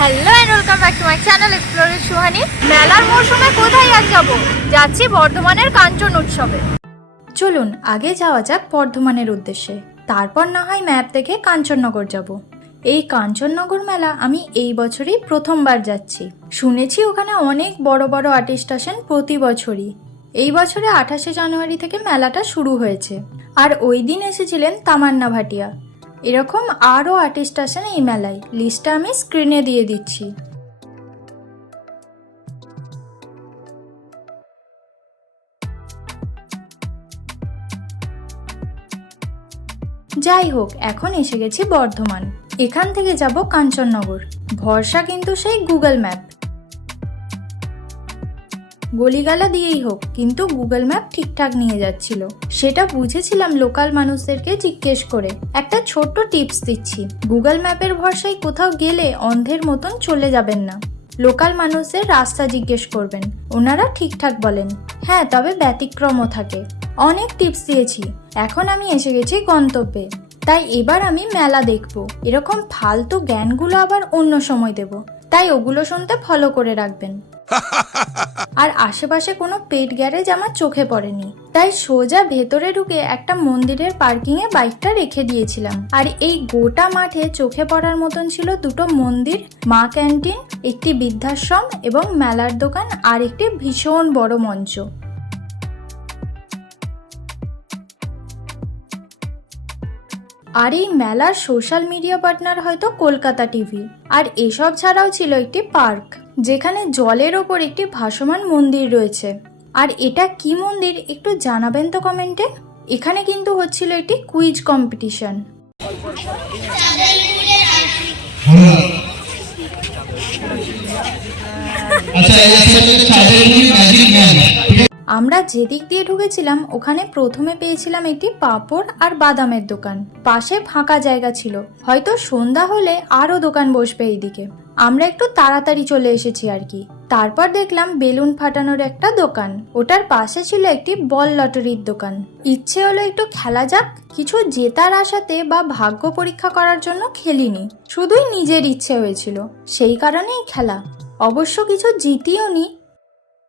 Hello and welcome back to my channel এক্সপ্লোরের Suhani মেলার মরশুমে কোথায় আর যাব? যাচ্ছি বর্ধমানের কাঞ্চন উৎসবে। চলুন, আগে যাওয়া যাক বর্ধমানের উদ্দেশ্যে। তারপর না হয় ম্যাপ দেখে কাঞ্চননগর যাব। এই কাঞ্চননগর মেলা আমি এই বছরই প্রথমবার যাচ্ছি। শুনেছি ওখানে অনেক বড় বড় আর্টিস্ট আসেন প্রতি বছরই। এই বছরে আঠাশে জানুয়ারি থেকে মেলাটা শুরু হয়েছে। আর ওই দিন এসেছিলেন তামান্না ভাটিয়া। এরকম আরও আর্টিস্ট আসেন এই মেলায়। লিস্টটা আমি স্ক্রিনে দিয়ে দিচ্ছি। যাই হোক, এখন এসে গেছি বর্ধমান। এখান থেকে যাব কাঞ্চননগর। ভরসা কিন্তু সেই গুগল ম্যাপ গলিগালা দিয়েই হোক, কিন্তু গুগল ম্যাপ ঠিকঠাক নিয়ে যাচ্ছিল। সেটা বুঝেছিলাম লোকাল মানুষদেরকে জিজ্ঞেস করে। একটা ছোট্ট টিপস দিচ্ছি, গুগল ম্যাপের ভরসায় কোথাও গেলে অন্ধের মতন চলে যাবেন না। লোকাল মানুষদের রাস্তা জিজ্ঞেস করবেন, ওনারা ঠিকঠাক বলেন। হ্যাঁ তবে ব্যতিক্রমও থাকে। অনেক টিপস দিয়েছি, এখন আমি এসে গেছি গন্তব্যে। তাই এবার আমি মেলা দেখব। এরকম ফালতু জ্ঞানগুলো আবার অন্য সময় দেব। তাই ওগুলো শুনতে ফলো করে রাখবেন। আর আশেপাশে কোনো পেট গ্যারেজ আমার চোখে পড়েনি। তাই সোজা ভেতরে ঢুকে একটা মন্দিরের পার্কিং এ বাইকটা রেখে দিয়েছিলাম। আর এই গোটা মাঠে চোখে পড়ার মতন ছিল দুটো মন্দির মা ক্যান্টিন একটি বৃদ্ধাশ্রম এবং মেলার দোকান আর একটি ভীষণ বড় মঞ্চ। আর এই মেলার সোশ্যাল মিডিয়া পার্টনার হয়তো কলকাতা টিভি। আর এসব ছাড়াও ছিল একটি পার্ক, যেখানে জলের ওপর একটি ভাসমান মন্দির রয়েছে। আর এটা কি মন্দির একটু জানাবেন তো কমেন্টে? এখানে কিন্তু হচ্ছিল একটি কুইজ কম্পিটিশন। আচ্ছা আমরা যেদিক দিয়ে ঢুকেছিলাম, ওখানে প্রথমে পেয়েছিলাম একটি পাঁপড় আর বাদামের দোকান। পাশে ফাঁকা জায়গা ছিল। হয়তো সন্ধ্যা হলে আরও দোকান বসবে এইদিকে। আমরা একটু তাড়াতাড়ি চলে এসেছি আর কি। তারপর দেখলাম বেলুন ফাটানোর একটা দোকান। ওটার পাশে ছিল একটি বল লটারির দোকান। ইচ্ছে হলো একটু খেলা যাক, কিছু জেতার আশাতে বা ভাগ্য পরীক্ষা করার জন্য খেলিনি। শুধুই নিজের ইচ্ছে হয়েছিল। সেই কারণেই খেলা। অবশ্য কিছু জিতিও নি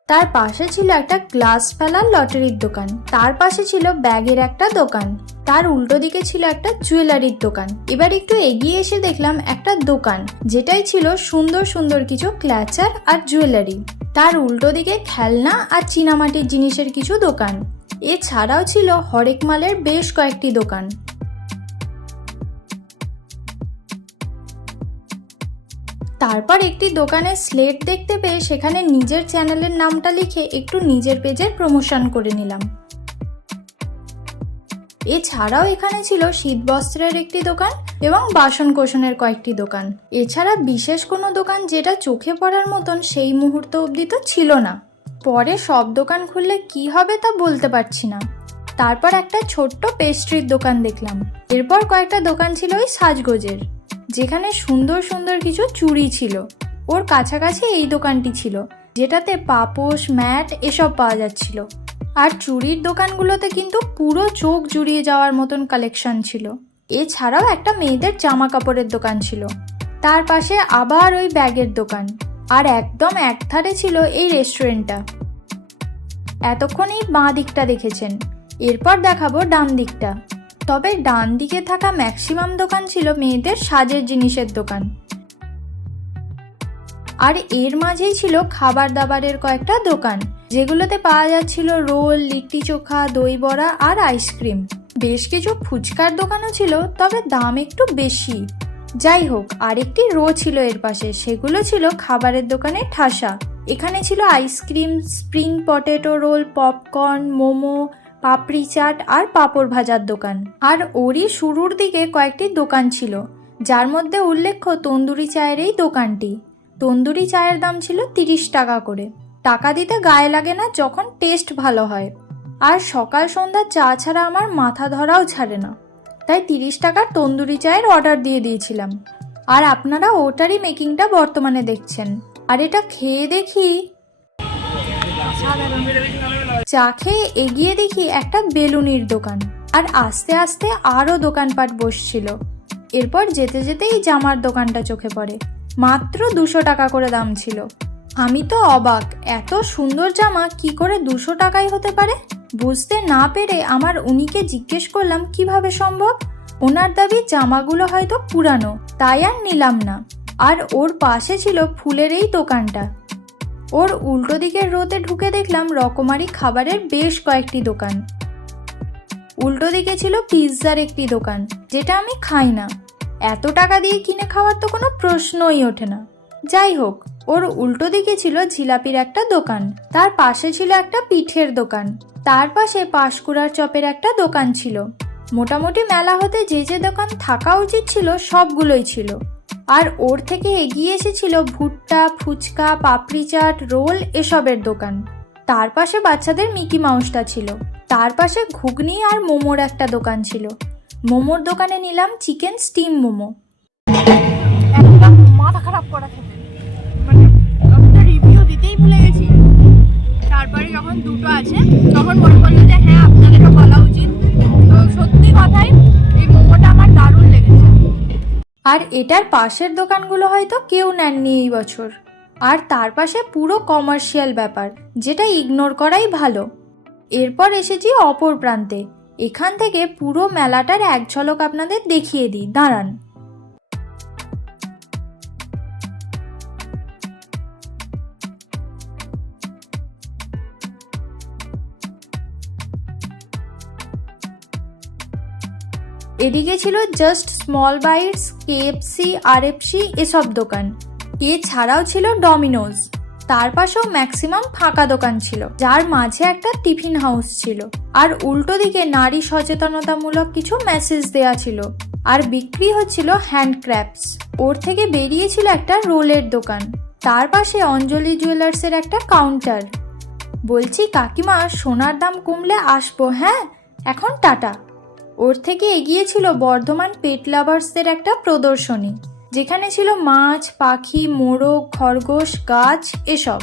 তার পাশে ছিল একটা গ্লাস ফেলার লটারির দোকান। তার পাশে ছিল ব্যাগের একটা দোকান। তার উল্টো দিকে ছিল একটা জুয়েলারির দোকান। এবার একটু এগিয়ে এসে দেখলাম একটা দোকান, যেটাই ছিল সুন্দর সুন্দর কিছু ক্ল্যাচার আর জুয়েলারি। তার উল্টো দিকে খেলনা আর চীনামাটির জিনিসের কিছু দোকান। এছাড়াও ছিল হরেক মালের বেশ কয়েকটি দোকান। তারপর একটি দোকানে স্লেট দেখতে পেয়ে সেখানে নিজের চ্যানেলের নামটা লিখে একটু নিজের পেজের প্রমোশন করে নিলাম। এছাড়াও এখানে ছিল শীতবস্ত্রের একটি দোকান এবং বাসন কোসনের কয়েকটি দোকান। এছাড়া বিশেষ কোনো দোকান যেটা চোখে পড়ার মতন সেই মুহূর্ত অবধি তো ছিল না। পরে সব দোকান খুললে কি হবে তা বলতে পারছি না। তারপর একটা ছোট্ট পেস্ট্রির দোকান দেখলাম। এরপর কয়েকটা দোকান ছিল ওই সাজগোজের। যেখানে সুন্দর সুন্দর কিছু চুড়ি ছিল। ওর কাছাকাছি এই দোকানটি ছিল, যেটাতে পাপোশ, ম্যাট এসব পাওয়া যাচ্ছিল। আর চুড়ির দোকানগুলোতে কিন্তু পুরো চোখ জুড়িয়ে যাওয়ার মতন কালেকশন ছিল। এছাড়াও একটা মেয়েদের জামা কাপড়ের দোকান ছিল। তার পাশে আবার ওই ব্যাগের দোকান। আর একদম একধারে ছিল এই রেস্টুরেন্টটা এতক্ষণ এই বাঁ দিকটা দেখেছেন। এরপর দেখাবো ডান দিকটা। তবে ডান দিকে থাকা ম্যাক্সিমাম দোকান ছিল মেয়েদের সাজের জিনিসের দোকান। আর এর মাঝেই ছিল খাবার দাবারের কয়েকটা দোকান, যেগুলোতে পাওয়া যাচ্ছিল রোল, লিট্টি চোখা, দই বড়া আর আইসক্রিম। বেশ কিছু ফুচকার দোকানও ছিল, তবে দাম একটু বেশি। যাই হোক, আরেকটি রো ছিল এর পাশে, সেগুলো ছিল খাবারের দোকানে ঠাসা। এখানে ছিল ice cream, spring potato roll, popcorn, momo papdi chaat আর পাঁপড় ভাজার দোকান। আর ওরই শুরুর দিকে কয়েকটি দোকান ছিল, যার মধ্যে উল্লেখ্য তন্দুরি চায়ের এই দোকানটি। তন্দুরি চায়ের দাম ছিল তিরিশ টাকা করে। টাকা দিতে গায়ে লাগে না যখন টেস্ট ভালো হয়। আর সকাল সন্ধ্যা চা ছাড়া আমার মাথা ধরাও ছাড়ে না। তাই তিরিশ টাকার তন্দুরি চায়ের অর্ডার দিয়ে দিয়েছিলাম। আর আপনারা ওটারই মেকিংটা বর্তমানে দেখছেন। আর এটা খেয়ে দেখি চা খেয়ে এগিয়ে দেখি একটা বেলুনির দোকান। আর আস্তে আস্তে আরও দোকানপাট বসছিল। এরপর যেতে যেতেই জামার দোকানটা চোখে পড়ে। মাত্র দুশো টাকা করে দাম ছিল। আমি তো অবাক, এত সুন্দর জামা কি করে দুশো টাকাই হতে পারে? বুঝতে না পেরে আমার উনিকে জিজ্ঞেস করলাম, কীভাবে সম্ভব? ওনার দাবি জামাগুলো হয়তো পুরানো, তাই আর নিলাম না। আর ওর পাশে ছিল ফুলের এই দোকানটা। ওর উল্টো দিকের রোতে ঢুকে দেখলাম রকমারি খাবারের বেশ কয়েকটি দোকান। উল্টো দিকে ছিল পিৎজার একটি দোকান, যেটা আমি খাই না। এত টাকা দিয়ে কিনে খাওয়ার তো কোনো প্রশ্নই ওঠে না। যাই হোক, ওর উল্টো দিকে ছিল জিলাপির একটা দোকান, তার পাশে ছিল একটা পিঠের দোকান, তার পাশে পাঁশকুড়ার চপের একটা দোকান ছিল। মোটামুটি মেলা হতে যে যে দোকান থাকা উচিত ছিল সবগুলোই ছিল। আর ওর থেকে এগিয়ে এসেছিল ভুট্টা, ফুচকা, পাপড়ি চাট, রোল এসবের দোকান। তার পাশে বাচ্চাদের মিকি মাউসটা ছিল। তার পাশে ঘুগনি আর মোমোর একটা দোকান ছিল। মোমোর দোকানে নিলাম চিকেন স্টিম মোমো। মাথা খারাপ করা আর এটার পাশের দোকানগুলো হয়তো কেউ নেননি এই বছর। আর তার পাশে পুরো কমার্শিয়াল ব্যাপার, যেটা ইগনোর করাই ভালো। এরপর এসেছি অপর প্রান্তে। এখান থেকে পুরো মেলাটার এক ঝলক আপনাদের দেখিয়ে দিই। দাঁড়ান। এদিকে ছিল just small bites KFC RFC এসব দোকান। এছাড়াও ছিল ডমিনোজ তার পাশেও ম্যাক্সিমাম ফাঁকা দোকান ছিল, যার মাঝে একটা টিফিন হাউস ছিল। আর উল্টো দিকে নারী সচেতনতামূলক কিছু মেসেজ দেয়া ছিল। আর বিক্রি হচ্ছিল হ্যান্ডক্রাফটস ওর থেকে বেরিয়েছিল একটা রোলের দোকান। তার পাশে অঞ্জলি জুয়েলার্সের একটা কাউন্টার বলছি, কাকিমা, সোনার দাম কমলে আসব হ্যাঁ? এখন টাটা। ওর থেকে এগিয়ে ছিল বর্ধমান পেট লাভার্সদের একটা প্রদর্শনী, যেখানে ছিল মাছ, পাখি, মোরগ, খরগোশ, গাছ, এসব।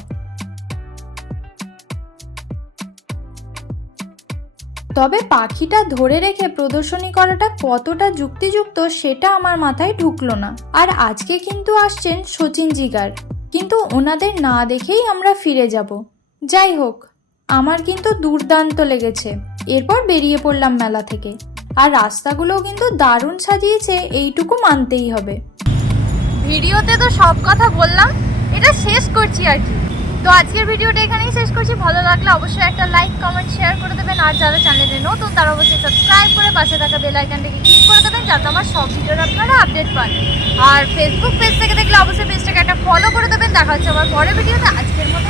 তবে পাখিটা ধরে রেখে প্রদর্শনী করাটা কতটা যুক্তিযুক্ত সেটা আমার মাথায় ঢুকলো না। আর আজকে কিন্তু আসছেন সচিন জিগার। কিন্তু ওনাদের না দেখেই আমরা ফিরে যাব। যাই হোক, আমার কিন্তু দুর্দান্ত লেগেছে। এরপর বেরিয়ে পড়লাম মেলা থেকে। আর রাস্তাগুলোও কিন্তু দারুণ সাজিয়েছে, এইটুকু মানতেই হবে। ভিডিওতে তো সব কথা বললাম, এটা শেষ করছি আর কি। তো আজকের ভিডিওটা এখানেই শেষ করছি। ভালো লাগলে অবশ্যই একটা লাইক, কমেন্ট, শেয়ার করে দেবেন। আর যারা চ্যানেলে নতুন, তারা অবশ্যই সাবস্ক্রাইব করে পাশে থাকা বেল আইকনটাকে ক্লিক করে দেবেন, যাতে আমার সব ভিডিওর আপনারা আপডেট পান। আর ফেসবুক পেজ থেকে দেখলে অবশ্যই পেজটাকে একটা ফলো করে দেবেন। দেখা হচ্ছে আমার পরের ভিডিওতে। আজকের মতো